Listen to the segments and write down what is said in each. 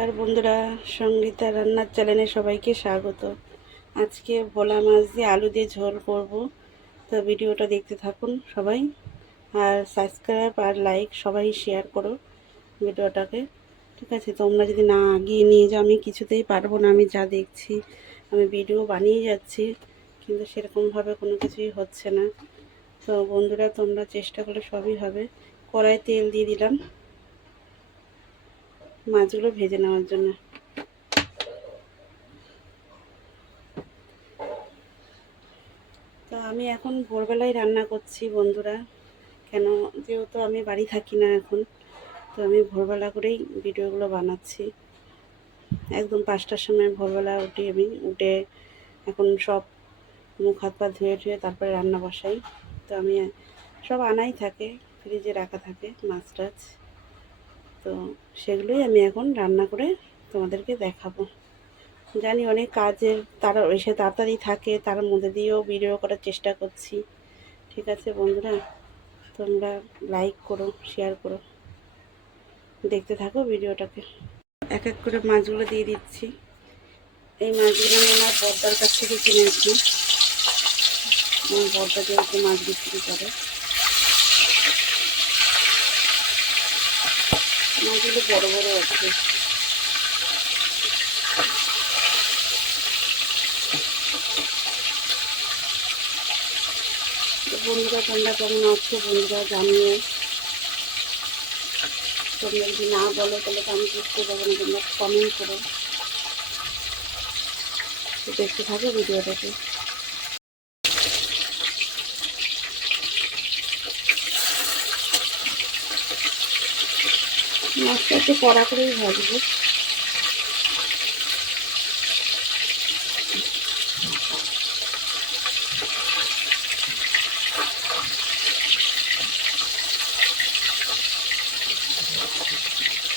আর বন্ধুরা, সঙ্গীতা রান্নার চ্যানেলে সবাইকে স্বাগত। আজকে ভোলা মাছ দিয়ে আলু দিয়ে ঝোল করব। তো ভিডিওটা দেখতে থাকুন সবাই, আর সাবস্ক্রাইব আর লাইক সবাই শেয়ার করো ভিডিওটাকে। ঠিক আছে, তোমরা যদি না এগিয়ে নিয়ে যাও, আমি কিছুতেই পারব না, আমি যা দেখছি, আমি ভিডিও বানিয়ে যাচ্ছি, কিন্তু সেরকমভাবে কোনো কিছুই হচ্ছে না। তো বন্ধুরা, তোমরা চেষ্টা করলে সবই হবে। কড়াই তেল দিয়ে দিলাম। মাছগুলো ভেজে নেওয়ার জন্য। তো আমি এখন ভোরবেলায় রান্না করছি বন্ধুরা। কেন? যেহেতু আমি বাড়ি থাকি না এখন, তো আমি ভোরবেলা করেই ভিডিওগুলো বানাচ্ছি। একদম পাঁচটার সময় ভোরবেলা উঠি আমি, উঠে এখন সব মুখ হাত পা ধুয়ে ধুয়ে তারপরে রান্না বসাই। তো আমি সব আনাই থাকে, ফ্রিজে রাখা থাকে, মাছ টাছ। তো সেগুলোই আমি এখন রান্না করে তোমাদেরকে দেখাবো। জানি অনেক কাজের তারা এসে তাড়াতাড়ি থাকে, তার মধ্যে দিয়েও ভিডিও করার চেষ্টা করছি। ঠিক আছে বন্ধুরা, তোমরা লাইক করো শেয়ার করো। দেখতে থাকো ভিডিওটাকে। এক এক করে মাছগুলো দিয়ে দিচ্ছি। এই মাছগুলো আমি আমার বর্দার কাছ থেকে কিনেছি। আমার বর্দা যেহেতু মাছ বিক্রি করে। মাছগুলো বড় বড় আছে। বন্ধুরা, তোমরা কেমন আছো? বন্ধুরা জানিয়ে তোমরা যদি না বলো, তাহলে তো আমি বুঝতে পারব না, তোমরা কমেন্ট করো। দেখতে থাকো ভিডিওটাকে মাছটা একটু কড়া করেই ভাজবো।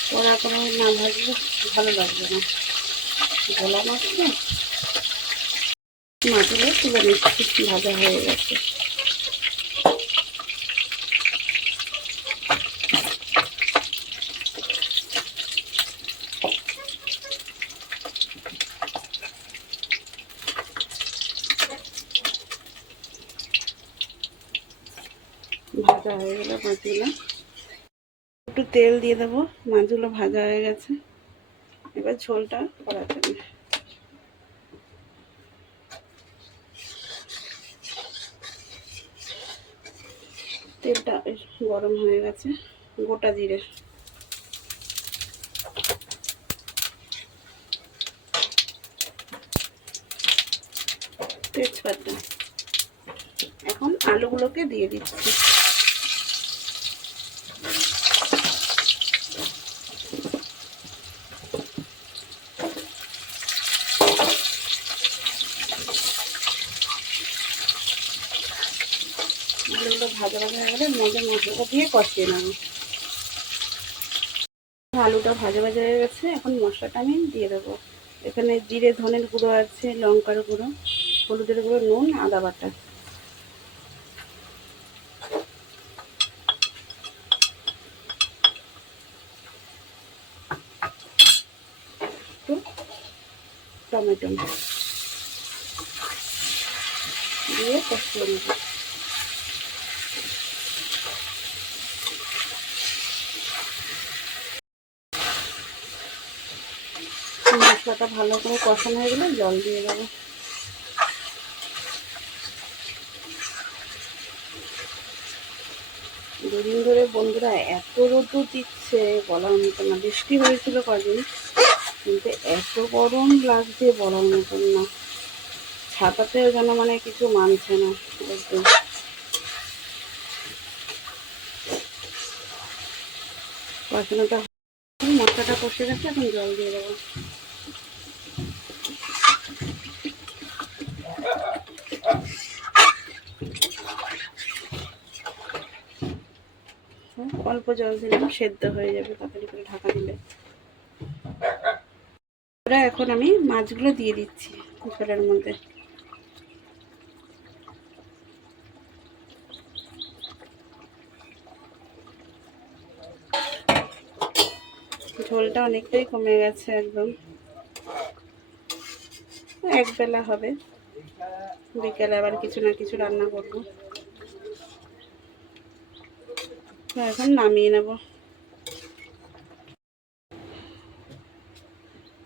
কড়া করে না ভাজলে ভালো লাগবে না। ভোলা মাছ না? মাছগুলো তুলে নিচ্ছি ভাজা হয়ে গেছে। ভাজা হয়ে গেল মাছগুলো। একটু তেল দিয়ে দেবো, মাছগুলো ভাজা হয়ে গেছে। এবার ঝোলটা করার জন্য। তেলটা গরম হয়ে গেছে, গোটা জিরে। তেজপাতা। এখন আলুগুলোকে দিয়ে দিচ্ছি। আলুগুলো ভাজা ভাজা হয়ে গেলে মধ্যে মশলাটা দিয়ে কষিয়ে নেব। আলুটা ভাজা ভাজা হয়ে গেছে, এখন মশলাটা আমি দিয়ে দেবো। এখানে জিরে, ধনের গুঁড়ো আছে, লঙ্কার গুঁড়ো, হলুদের গুঁড়ো, নুন, আদা বাটা। টমেটো দিয়ে নেব। মশলাটা ভালো করে কষানো হয়ে গেলে জল দিয়ে দেবো। দুদিন ধরে বন্ধুরা এত রোদ্দুর দিচ্ছে, বলার মতো না। বৃষ্টি হয়েছিল কদিন, কিন্তু এত গরম লাগছে বলার মতন না। ছাতাতেও যেন মানে কিছু মানছে না রোদ্দুর। কষানোটা মশলাটা কষে গেছে, এখন জল দিয়ে দেবো। অল্প জল দিলাম, সেদ্ধ হয়ে যাবে, তাড়াতাড়ি করে ঢাকা দিলে। ওরা এখন আমি মাছগুলো দিয়ে দিচ্ছি কুকারের মধ্যে। ঝোলটা অনেকটাই কমে গেছে একদম। এক বেলা হবে। বিকেলে আবার কিছু না কিছু রান্না করব। তো এখন নামিয়ে নেব।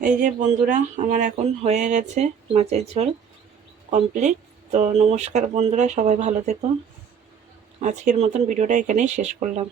এই যে বন্ধুরা, আমার এখন হয়ে গেছে মাছের ঝোল কমপ্লিট। তো নমস্কার বন্ধুরা, সবাই ভালো থেকো। আজকের মতন ভিডিওটা এখানেই শেষ করলাম।